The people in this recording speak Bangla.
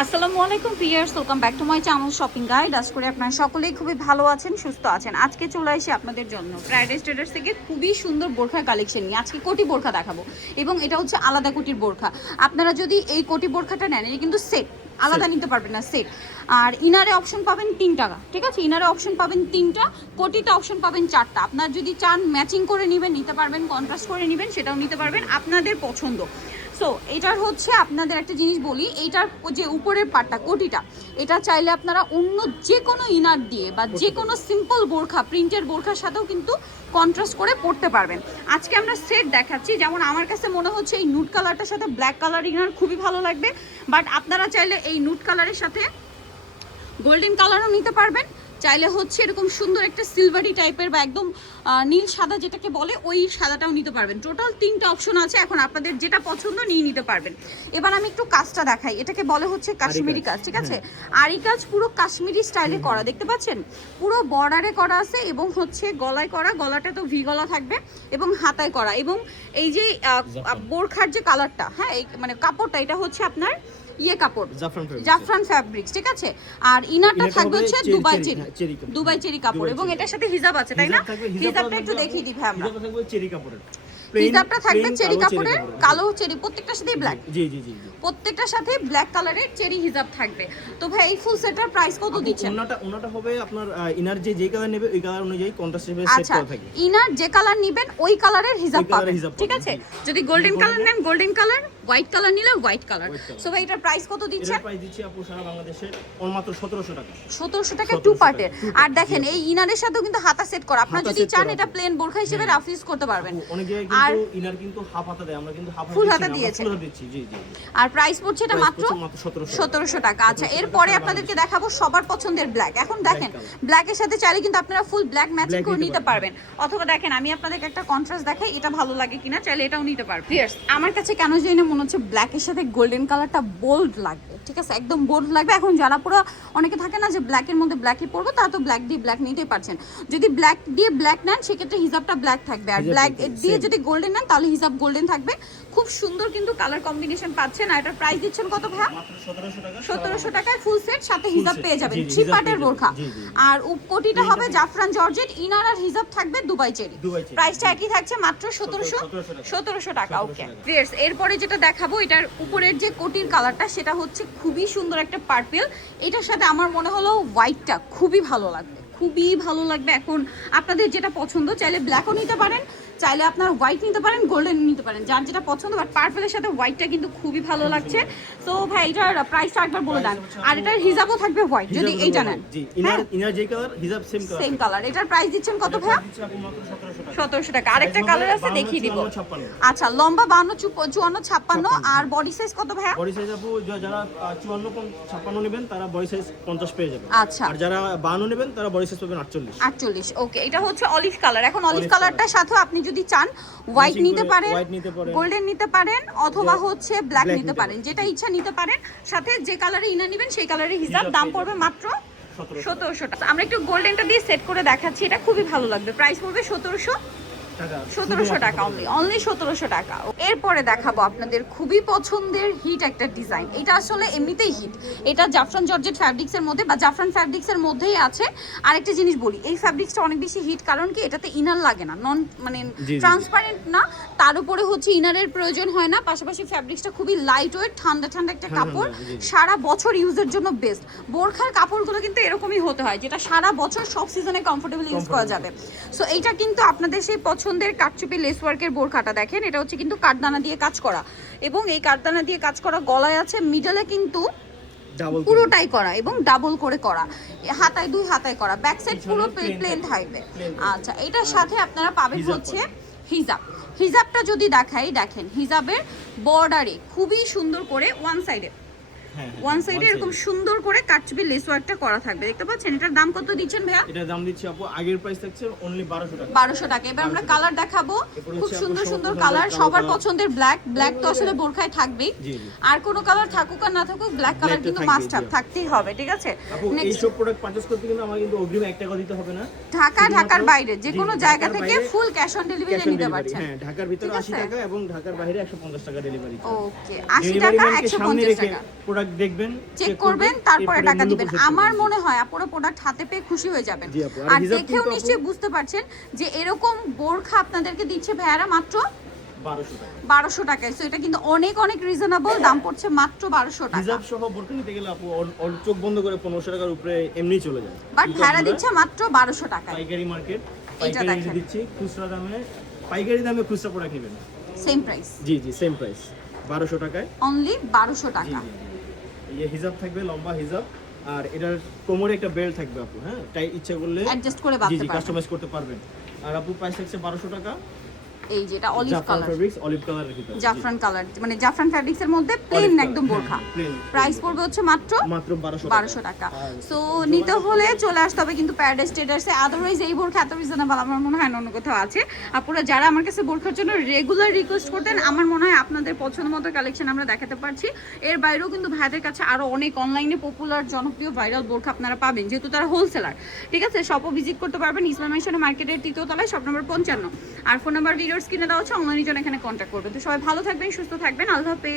আসসালামু আলাইকুম pears welcome back to my channel shopping guide আজ করে আপনারা সকলেই খুবই ভালো আছেন সুস্থ আছেন। আজকে চলে আসি আপনাদের জন্য। ফ্রাইডে স্টেটার্স থেকে খুবই সুন্দর বোরখার কালেকশন নিয়ে আজকে কোটি বোরখা দেখাবো। এবং এটা হচ্ছে আলাদা কোটির বোরখা। আপনারা যদি এই কোটি বোরখাটা নেন এটা কিন্তু সেট আলাদা নিতে পারবেন না সেট আর ইনারে অপশন পাবেন তিন টাকা ঠিক আছে? ইনারে অপশন পাবেন তিনটা কোটিতে অপশন পাবেন চারটা। আপনার যদি চান ম্যাচিং করে নেবেন নিতে পারবেন কন্ট্রাস্ট করে নেবেন সেটাও নিতে পারবেন। আপনাদের পছন্দ। সো এটার হচ্ছে আপনাদের একটা জিনিস বলি এইটার যে উপরের পাটটা কোটিটা এটা চাইলে আপনারা অন্য যে কোনো ইনার দিয়ে বা যে কোনো সিম্পল বোরখা প্রিন্টের বোরখার সাথেও কিন্তু কন্ট্রাস্ট করে পড়তে পারবেন। আজকে আমরা সেট দেখাচ্ছি যেমন আমার কাছে মনে হচ্ছে এই নুট কালারটার সাথে ব্ল্যাক কালার ইনার খুবই ভালো লাগবে বাট আপনারা চাইলে এই নুট কালারের সাথে গোল্ডেন কালারও নিতে পারবেন। চাইলে হচ্ছে এরকম সুন্দর একটা সিলভারি টাইপের বা একদম নীল সাদা যেটাকে বলে ওই সাদাটাও নিতে পারবেন। টোটাল তিনটা অপশন আছে এখন আপনাদের যেটা পছন্দ নিয়ে নিতে পারবেন। এবার আমি একটু কাজটা দেখাই এটাকে বলে হচ্ছে কাশ্মীরি কাজ ঠিক আছে? আরি কাজ পুরো কাশ্মীরি স্টাইলে করা দেখতে পাচ্ছেন? পুরো বর্ডারে করা আছে এবং হচ্ছে গলায় করা গলাটা তো ভি গলা থাকবে এবং হাতায় করা এবং এই যে বোরখার যে কালারটা হ্যাঁ মানে কাপড়টা এটা হচ্ছে আপনার ইয়ে কাপড়। জাফরান ফ্যাব্রিক ফ্যাব্রিক্স ঠিক আছে? আর ইনারটা থাকবে হচ্ছে দুবাই চেরি, কাপড়। দুবাই চেরি কাপড় এবং এটার সাথে হিজাব আছে তাই না? হিজাবটা একটু দেখিয়ে ভাই আমরা। চেরি কাপড়ের। Plain- হিজাবটা থাকবে চেরি কাপড়ের কাপড়ের। কালো চেরি প্রত্যেকটার সাথেই ব্ল্যাক জি জি জি জি। প্রত্যেকটার সাথে ব্ল্যাক কালারের চেরি হিজাব থাকবে। তো ভাই এই ফুল সেটার প্রাইস কত দিচ্ছেন? ওনাটা ওনাটা হবে আপনার ইনার যে যে কালার নেবে ওই কালার অনুযায়ী কন্ট্রাস্ট হিসেবে সেট আচ্ছা করা থাকে। ইনার যে কালার নিবেন ওই কালারের হিজাব ওই colour এর পাবেন ঠিক আছে? যদি গোল্ডেন কালার নেন গোল্ডেন কালার হোয়াইট কালার নিলে হোয়াইট কালার সো ভাই এটার প্রাইস কত দিচ্ছেন? প্রাইস দিচ্ছি আপু সারা বাংলাদেশে মাত্র 1700 টাকা। সতেরোশো টাকা টু পার্টের আর দেখেন এই ইনারের সাথেও কিন্তু হাতা সেট করা। আপনার যদি চান এটা প্লেন বোরখা হিসেবে রাফ ইউজ করতে পারবেন। আর- ইনার কিন্তু হাফ হাতা দেয় আমরা কিন্তু হাফ দিচ্ছি হাতা দিয়েছে। জি জি। আর প্রাইস পড়ছে এটা মাত্র 1700 টাকা। আচ্ছা এরপরে আপনাদেরকে দেখাবো সবার পছন্দের ব্ল্যাক এখন দেখেন ব্ল্যাকের সাথে চাইলে কিন্তু আপনারা ফুল ব্ল্যাক ম্যাচিং করে নিতে নিতে পারবেন। অথবা দেখেন আমি আপনাদেরকে একটা কন্ট্রাস্ট দেখাই এটা ভালো লাগে কিনা চাইলে এটাও নিতে পারবেন। আমার কাছে কেন জানি না মনে হচ্ছে ব্ল্যাকের সাথে গোল্ডেন কালারটা বোল্ড লাগবে ঠিক আছে? একদম বোল্ড লাগবে। এখন যারা পুরো অনেকে থাকে না যে ব্ল্যাকের মধ্যে ব্ল্যাকই পরবো তারা তো ব্ল্যাক দিয়ে ব্ল্যাক নিতেই পারছেন। যদি ব্ল্যাক দিয়ে ব্ল্যাক নেন সেক্ষেত্রে হিসাবটা ব্ল্যাক থাকবে। আর ব্ল্যাক দিয়ে যদি গোল্ডেন নেন তাহলে হিসাব গোল্ডেন থাকবে। খুব সুন্দর কিন্তু কালার কম্বিনেশন পাচ্ছেন। আর এটার প্রাইস দিচ্ছেন কত ভাইয়া? মাত্র 1700 টাকা। সতেরোশো টাকায় ফুল সেট সাথে হিজাব পেয়ে যাবেন। থ্রি পার্টের বোরখা। আর উপটিটা হবে জাফরান জর্জেট। ইনার আর হিজাব থাকবে দুবাই চেরি। প্রাইসটা একই থাকছে মাত্র সতেরোশো 1700 টাকা। সতেরোশো টাকা ওকে। ফ্রেন্ডস এরপরে যেটা দেখাবো এটার উপরের যে কোটির কালারটা সেটা হচ্ছে খুবই সুন্দর একটা পার্পেল এটার সাথে আমার মনে হলো হোয়াইটটা খুবই ভালো লাগবে। খুবই ভালো লাগবে। এখন আপনাদের যেটা পছন্দ চাইলে ব্ল্যাকও নিতে পারেন। চাইলে আপনার হোয়াইট নিতে পারেন গোল্ডেন নিতে পারেন। যার যেটা পছন্দ বাট পার্পেলের সাথে হোয়াইটটা কিন্তু খুবই ভালো লাগছে। তো ভাই এটার প্রাইসটা একবার বলে দেন। আর এটার হিজাবও থাকবে হোয়াইট যদি এইটা নেন। ইনার হ্যাঁ? যে colour hijab same colour same colour এটার প্রাইস দিচ্ছেন কত ভাইয়া? সতেরোশো টাকা। আরেকটা কালার আছে দেখিয়ে দিব। আচ্ছা লম্বা বান্ন চুয়ান্ন ছাপ্পান্ন। আর বডি সাইজ কত ভাইয়া? বডি সাইজ আপু যারা চুয়ান্ন ছাপ্পান্ন নেবেন তারা বডি সাইজ পঞ্চাশ পেয়ে যাবেন। আচ্ছা। আর যারা বান্ন নেবেন তারা বডি সাইজ পাবেন আটচল্লিশ। আটচল্লিশ। ওকে এটা হচ্ছে অলিভ কালার এখন অলিভ কালারটার সাথেও আপনি যদি চান হোয়াইট নিতে পারেন। গোল্ডেন নিতে পারেন। অথবা হচ্ছে ব্ল্যাক নিতে পারেন। যেটা ইচ্ছা নিতে পারেন সাথে যে কালারে ইনা নেবেন সেই কালারের হিসাব দাম পড়বে মাত্র সতেরোশো। টাকা। আমরা একটু গোল্ডেনটা দিয়ে সেট করে দেখাচ্ছি এটা খুবই ভালো লাগবে। প্রাইস পড়বে সতেরোশো। সতেরোশো টাকা অনলি অনলি সতেরোশো টাকা। এরপরে দেখাবো আপনাদের খুবই পছন্দের হিট একটা ডিজাইন এটা আসলে এমনিতেই হিট এটা জাফরান জর্জেট ফ্যাব্রিক্সের মধ্যে বা জাফরান ফ্যাব্রিক্সের মধ্যেই আছে। আরেকটা জিনিস বলি এই ফ্যাব্রিক্সটা অনেক বেশি হিট কারণ কি এটাতে ইনার লাগে না। নন মানে। ট্রান্সপারেন্ট না। তার উপরে হচ্ছে ইনারের প্রয়োজন হয় না। পাশাপাশি ফ্যাব্রিক্সটা খুবই লাইট ওয়েট ঠান্ডা ঠান্ডা একটা কাপড়। সারা বছর ইউজের জন্য বেস্ট বোরখার কাপড়গুলো কিন্তু এরকমই হতে হয় যেটা সারা বছর সব সিজনে কমফোর্টেবল ইউজ করা যাবে। সো এইটা কিন্তু আপনাদের সেই পছন্দের কাটচুপি লেস ওয়ার্কের বোরখাটা দেখেন এটা হচ্ছে কিন্তু কাঠদানা দিয়ে কাজ করা। এবং এই কাঠদানা দিয়ে কাজ করা গলায় আছে মিডলে কিন্তু পুরোটাই করা এবং ডাবল করে করা। হাতায় দুই হাতায় করা। ব্যাক সাইড পুরো প্লেন থাকবে। আচ্ছা এটার সাথে আপনারা পাবেন হচ্ছে হিজাব হিজাবটা যদি দেখাই দেখেন হিজাবের বর্ডারে খুবই সুন্দর করে ওয়ান সাইডে ওয়ান সাইডে এরকম সুন্দর করে কাটচুপি লেস ওয়ার্কটা করা থাকবে। দেখতে পাচ্ছেন? এটার দাম কত দিচ্ছেন ভাইয়া? এটার দাম দিচ্ছি আপু আগের প্রাইস থাকছে অনলি বারোশো টাকা। বারোশো টাকা। এবার আমরা কালার দেখাবো। খুব সুন্দর সুন্দর কালার সবার পছন্দের ব্ল্যাক ব্ল্যাক তো আসলে বোরখায় থাকবেই। জি আর কোনো কালার থাকুক আর না থাকুক ব্ল্যাক কালার কিন্তু মাস্ট জি। থাকতেই হবে ঠিক আছে? এই সব প্রোডাক্ট পারচেজ করতে কিন্তু আমার কিন্তু অগ্রিম টাকা দিতে হবে না। ঢাকা ঢাকার বাইরে যে কোনো জায়গা থেকে ফুল ক্যাশ অন ডেলিভারি নিতে পারছেন। হ্যাঁ ঢাকার ভিতরে ঠিক আশি আছে? টাকা এবং ঢাকার বাইরে একশো পঞ্চাশ টাকা ডেলিভারি ওকে আশি টাকা একশো পঞ্চাশ টাকা। প্রোডাক্ট দেখবেন চেক করবেন তারপরে টাকা দিবেন। আমার মনে হয় আপনারা প্রোডাক্ট হাতে পেয়ে খুশি হয়ে যাবেন। আর দেখেও নিশ্চয়ই বুঝতে পারছেন যে এরকম বোরখা আপনাদেরকে দিচ্ছে ভাইয়ারা মাত্র বারোশো টাকায়। সো এটা কিন্তু অনেক অনেক রিজনেবল দাম পড়ছে মাত্র বারোশো টাকা। সহ বোরকা নিতে গেলে আপু চোখ বন্ধ করে পনেরোশো টাকার উপরে এমনি চলে যায়। বাট ভাড়া দিচ্ছে মাত্র বারোশো টাকায়। পাইকারি মার্কেট পাইকারি। দিচ্ছি খুচরা দামে পাইকারি দামে খুচরা প্রোডাক্ট নেবেন। সেম প্রাইস জি জি সেম প্রাইস বারোশো টাকায়। অনলি বারোশো টাকা। জি জি। এই যে হিজাব থাকবে লম্বা হিজাব আর এটার কোমরে একটা বেল্ট থাকবে আপু হ্যাঁ? তাই ইচ্ছা করলে অ্যাডজাস্ট করে জি জি কাস্টমাইজ করতে পারবেন। আর আপু প্রাইস থাকছে বারোশো টাকা। এই যেটা অলিভ কালার অলিভ জাফরান কালার মানে জাফরান ফ্যাব্রিক্স এর মধ্যে প্লেন একদম হ্যাঁ, বোরখা। প্রাইস পড়বে হচ্ছে মাত্র মাত্র টাকা। সো নিতে হলে চলে আসতে হবে কিন্তু প্যারাডাইস ট্রেডার্সে আদারওয়াইজ এই বোরখা এত রিজনেবল আমার মনে হয় না অন্য কোথাও আছে। আপনারা যারা আমার কাছে বোরখার জন্য রেগুলার রিকোয়েস্ট করতেন আমার মনে হয় আপনাদের পছন্দ মতো কালেকশন আমরা দেখাতে পারছি। এর বাইরেও কিন্তু ভাইদের কাছে আরও অনেক অনলাইনে পপুলার জনপ্রিয় ভাইরাল বোরখা আপনারা পাবেন যেহেতু তারা হোলসেলার ঠিক আছে? শপও ভিজিট করতে পারবেন। ইসলামেশন মার্কেটের তৃতীয় তলায় শপ নম্বর পঞ্চান্ন। আর ফোন নাম্বার ভিডিওর স্ক্রিনে দেওয়া হচ্ছে অনলাইনের জন্য এখানে কন্ট্যাক্ট করবেন তো সবাই ভালো থাকবেন, সুস্থ থাকবেন। আল্লাহ হাফেজ।